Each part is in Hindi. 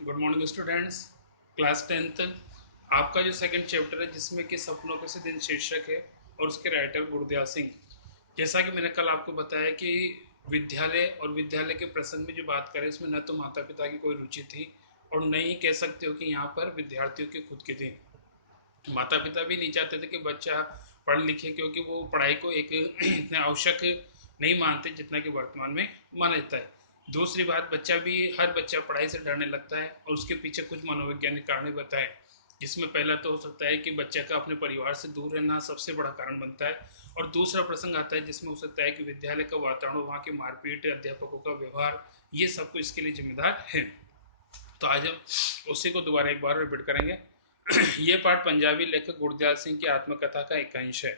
Good morning students. Class 10th आपका जो सेकंड चैप्टर है जिसमें कि सपनों के से दिन शीर्षक है और उसके राइटर गुरदयाल सिंह। जैसा कि मैंने कल आपको बताया कि विद्यालय और विद्यालय के प्रसंग में जो बात करें इसमें न तो माता पिता की कोई रुचि थी और न ही कह सकते हो कि यहाँ पर विद्यार्थियों की खुद की थी। माता पिता भी नहीं चाहते थे कि बच्चा पढ़ लिखे, क्योंकि वो पढ़ाई को एक इतने आवश्यक नहीं मानते जितना कि वर्तमान में माना जाता है। दूसरी बात, हर बच्चा पढ़ाई से डरने लगता है और उसके पीछे कुछ मनोवैज्ञानिक कारण बताए, जिसमें पहला तो हो सकता है कि बच्चे का अपने परिवार से दूर रहना सबसे बड़ा कारण बनता है। और दूसरा प्रसंग आता है जिसमें हो सकता है कि विद्यालय का वातावरण, वहाँ की मारपीट, अध्यापकों का व्यवहार, ये सब कुछ इसके लिए जिम्मेदार है। तो आज हम उसी को दोबारा एक बार रिपीट करेंगे। ये पाठ पंजाबी लेखक गुरदयाल सिंह की आत्मकथा का एक अंश है।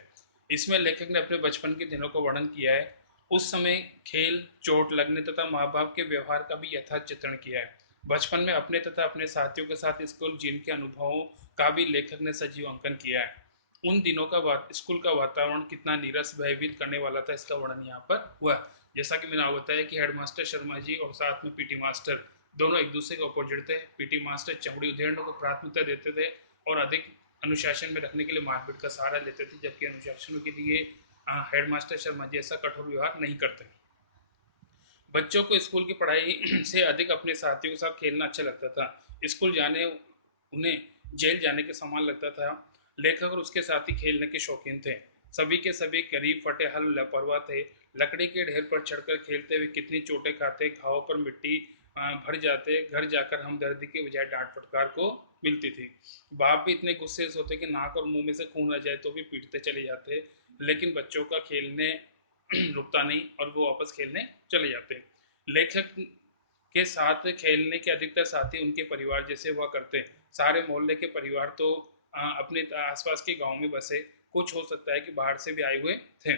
इसमें लेखक ने अपने बचपन के दिनों का वर्णन किया है। उस समय खेल, चोट लगने तथा माँ बाप के व्यवहार का भी यथार्थ चित्रण किया है। बचपन में अपने तथा अपने साथियों के साथ स्कूल जीवन के अनुभवों का भी लेखक ने सजीव अंकन किया है। उन दिनों का स्कूल का वातावरण कितना नीरस, भयभीत करने वाला था, इसका वर्णन यहाँ पर हुआ। जैसा कि मैंने आपको बताया कि हेडमास्टर शर्मा जी और साथ में पीटी मास्टर दोनों एक दूसरे के अपोजिट थे। पीटी मास्टर चमड़ी उधेड़ने को प्राथमिकता देते थे और अधिक अनुशासन में रखने के लिए मारपीट का सहारा लेते थे, जबकि अनुशासन के लिए हेडमास्टर शर्मा जी ऐसा कठोर व्यवहार नहीं करते। बच्चों को स्कूल की पढ़ाई से अधिक अपने साथियों के साथ खेलना अच्छा लगता था। स्कूल जाने उन्हें जेल जाने के समान लगता था। लेखक और उसके साथी खेलने के शौकीन थे। सभी के सभी गरीब, फटे हल, लापरवाह थे। लकड़ी के ढेर पर चढ़कर खेलते हुए कितनी चोटें खाते, घावों पर मिट्टी भर जाते। घर जाकर हमदर्दी के बजाय डांट फटकार को मिलती थी। बाप भी इतने गुस्से से होते कि नाक और मुंह में से खून आ जाए तो भी पीटते चले जाते। लेकिन बच्चों का खेलने रुकता नहीं और वो वापस खेलने चले जाते। लेखक के साथ खेलने के अधिकतर साथी उनके परिवार जैसे हुआ करते। सारे मोहल्ले के परिवार तो अपने आसपास के गांव में बसे, कुछ हो सकता है कि बाहर से भी आए हुए थे।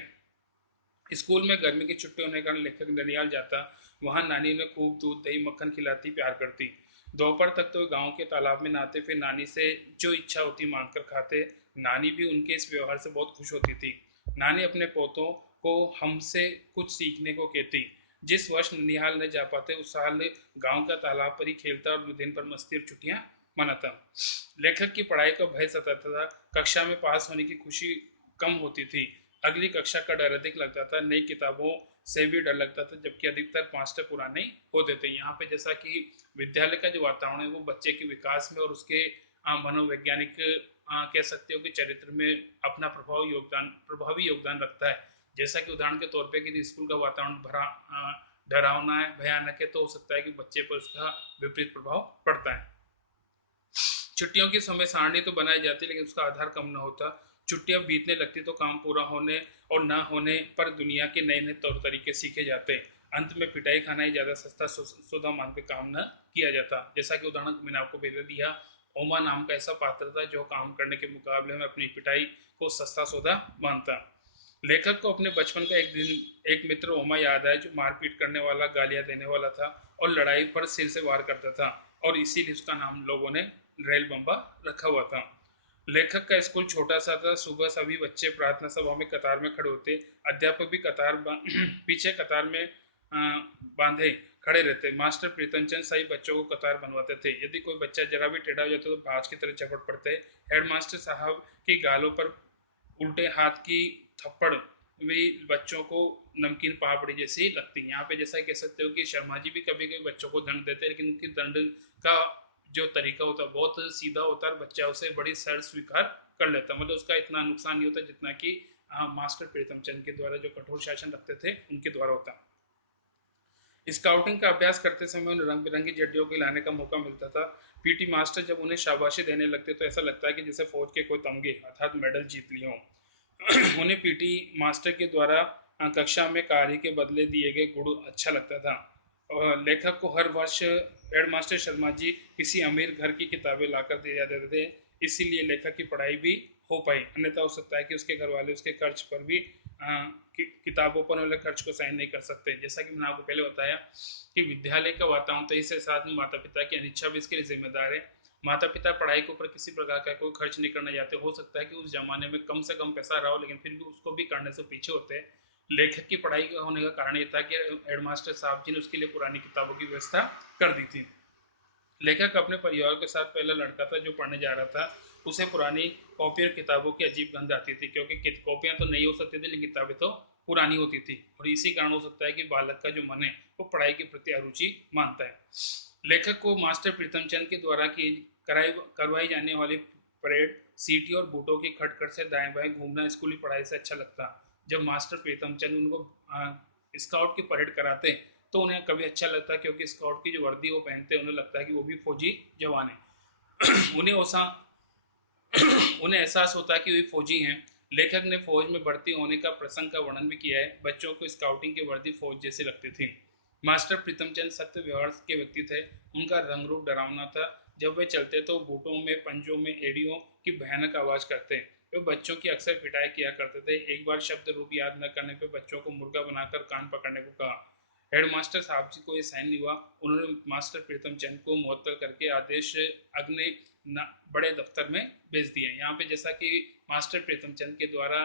स्कूल में गर्मी की छुट्टी होने के कारण लेखक ननियाल जाता। वहां नानी ने खूब दूध, दही, मक्खन खिलाती, प्यार करती। दोपहर तक तो गांव के तालाब में नहाते, फिर नानी से जो इच्छा होती मांग कर खाते। नानी भी उनके इस व्यवहार से बहुत खुश होती थी। नानी अपने पोतों को हमसे कुछ सीखने को कहती। जिस वर्ष ननिहाल न जा पाते उस साल गांव का तालाब पर ही खेलता और दिन भर मस्ती और छुट्टियां मनाता। लेखक की पढ़ाई का भय सताता था। कक्षा में पास होने की खुशी कम होती थी। अगली कक्षा का डर अधिक लगता था। नई किताबों से भी डर लगता था, जबकि अधिकतर मास्टर पुराने होते थे। यहाँ पे जैसा कि विद्यालय का जो वातावरण है वो बच्चे के विकास में और उसके मनोवैज्ञानिक कह सकते हो कि चरित्र में अपना प्रभावी योगदान रखता है। जैसा कि उदाहरण के तौर पे कि स्कूल का वातावरण भरा डरावना है, भयानक है, तो हो सकता है कि बच्चे पर उसका विपरीत प्रभाव पड़ता है। छुट्टियों की समय सारणी तो बनाई जाती, लेकिन उसका आधार कम न होता। छुट्टियां बीतने लगती तो काम पूरा होने और ना होने पर दुनिया के नए नए तौर तरीके सीखे जाते। अंत में पिटाई खाना ही ज्यादा सस्ता सौदा मान के काम न किया जाता। जैसा कि उदाहरण मैंने आपको पहले दिया, ओमा नाम का ऐसा पात्र था जो काम करने के मुकाबले में अपनी पिटाई को सस्ता सौदा मानता। लेखक को अपने बचपन का एक मित्र ओमा याद आया, जो मारपीट करने वाला, गालियां देने वाला था और लड़ाई पर सिर से वार करता था, और इसीलिए उसका नाम लोगों ने रेल बम्बा रखा हुआ था। लेखक का स्कूल छोटा सा था। सुबह सभी बच्चे प्रार्थना सभा में कतार में खड़े होते। अध्यापक भी पीछे कतार में बांधे खड़े रहते। मास्टर प्रीतमचंद सही बच्चों को कतार बनवाते थे। यदि कोई बच्चा जरा भी टेढ़ा हो जाता तो बाज की तरह झपट पड़ते। हेडमास्टर साहब की गालों पर उल्टे हाथ की थप्पड़ भी बच्चों को नमकीन पापड़ी जैसी लगती। यहाँ पे जैसा कह सकते हो कि शर्मा जी भी कभी कभी बच्चों को दंड देते, लेकिन उनकी दंड का जो तरीका होता है बहुत सीधा होता है, बच्चा उसे बड़ी सर स्वीकार कर लेता। मतलब उसका इतना नुकसान नहीं होता जितना कि मास्टर प्रीतमचंद के द्वारा जो कठोर शासन रखते थे उनके द्वारा होता। स्काउटिंग का अभ्यास करते समय उन्हें रंग बिरंगी जड्डियों को लाने का मौका मिलता था। पीटी मास्टर जब उन्हें शाबाशी देने लगते तो ऐसा लगता है कि जैसे फौज के कोई तमगे अर्थात मेडल जीत लिए हों। उन्हें पीटी मास्टर के द्वारा कक्षा में कार्य के बदले दिए गए गुण अच्छा लगता था। और लेखक को हर वर्ष हेडमास्टर शर्मा जी किसी अमीर घर की किताबें लाकर दे जाते थे, इसीलिए लेखक की पढ़ाई भी हो पाई। अन्यथा हो सकता है कि उसके घर वाले उसके खर्च पर भी किताबों पर वाले खर्च को सहन नहीं कर सकते। जैसा कि मैंने आपको पहले बताया कि विद्यालय का वातावरण तो इसके साथ में माता पिता की अनिच्छा भी इसके लिए जिम्मेदार है। माता पिता पढ़ाई के ऊपर किसी प्रकार का कोई खर्च नहीं करना चाहते। हो सकता है कि उस जमाने में कम से कम पैसा रहा हो, लेकिन फिर भी उसको भी करने से पीछे होते हैं। लेखक की पढ़ाई होने का कारण ये था कि हेडमास्टर साहब जी ने उसके लिए पुरानी किताबों की व्यवस्था कर दी थी। लेखक अपने परिवार के साथ पहला लड़का था जो पढ़ने जा रहा था। उसे पुरानी कॉपी और किताबों की अजीब गंध आती थी, क्योंकि कॉपियां तो नई हो सकती थी लेकिन किताबें तो पुरानी होती थी, और इसी कारण हो सकता है कि बालक का जो मन है वो पढ़ाई के प्रति अरुचि मानता है। लेखक को मास्टर प्रीतम चंद के द्वारा की करवाई जाने वाली परेड, सीटी और बूटों की खटखट से दाएं बाएं घूमना स्कूली पढ़ाई से अच्छा लगता। जब मास्टर प्रीतम चंद उनको स्काउट की परेड कराते तो उन्हें कभी अच्छा लगता, क्योंकि स्काउट की जो वर्दी वो पहनते उन्हें लगता है कि वो भी फौजी जवान है। उन्हें एहसास होता है कि वे फौजी हैं। लेखक ने फौज में भर्ती होने का प्रसंग का वर्णन भी किया है। बच्चों को स्काउटिंग की वर्दी फौज जैसी लगती थी। मास्टर प्रीतमचंद सख्त व्यवहार के व्यक्ति थे। उनका रंग रूप डरावना था। जब वे चलते तो बूटों में, पंजों में एड़ियों की भयानक आवाज करते। वे बच्चों की अक्सर पिटाई किया करते थे। एक बार शब्द रूप याद न करने पर बच्चों को मुर्गा बनाकर कान पकड़ने को कहा। हेडमास्टर साहब जी को ये सहन नहीं हुआ। उन्होंने मास्टर प्रीतम चंद को मुअत्तल करके आदेश अग्नि बड़े दफ्तर में भेज दिए। यहाँ पे जैसा कि मास्टर प्रीतम चंद के द्वारा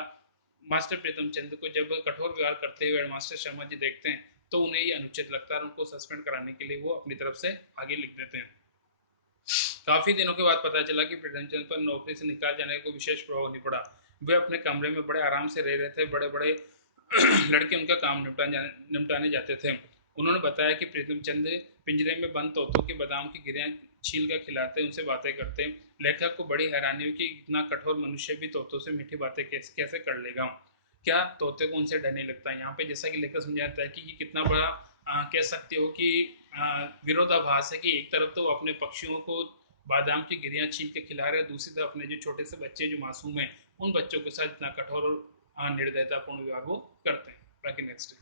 मास्टर प्रीतम चंद को जब कठोर व्यवहार करते हुए हेडमास्टर शर्मा जी देखते हैं तो उन्हें ये अनुचित लगता है और उनको सस्पेंड कराने के लिए वो अपनी तरफ से आगे लिख देते हैं। काफी दिनों के बाद पता चला कि प्रीतमचंद पर नौकरी से निकाल जाने को विशेष प्रभाव नहीं पड़ा। वे अपने कमरे में बड़े आराम से रह रहे थे। बड़े बड़े लड़के उनका काम निपटाने जाते थे। उन्होंने बताया कि प्रीतमचंद पिंजरे में बंद तोतों के बादाम की गिरियां छील कर खिलाते, उनसे बातें करते। लेखक को बड़ी हैरानी हुई कि इतना कठोर मनुष्य भी तोतों से मीठी बातें कैसे कर लेगा। क्या तोते को उनसे डर नहीं लगता? यहाँ पे जैसा कि लेखक समझाता है कि ये कितना बड़ा कह सकते हो कि विरोधाभास है कि एक तरफ तो अपने पक्षियों को बादाम की गिरियां छील के खिला रहे हैं, दूसरी तरफ अपने जो छोटे से बच्चे जो मासूम हैं उन बच्चों के साथ इतना कठोर और निर्दयतापूर्ण व्यवहार वो करते हैं। बाकी नेक्स्ट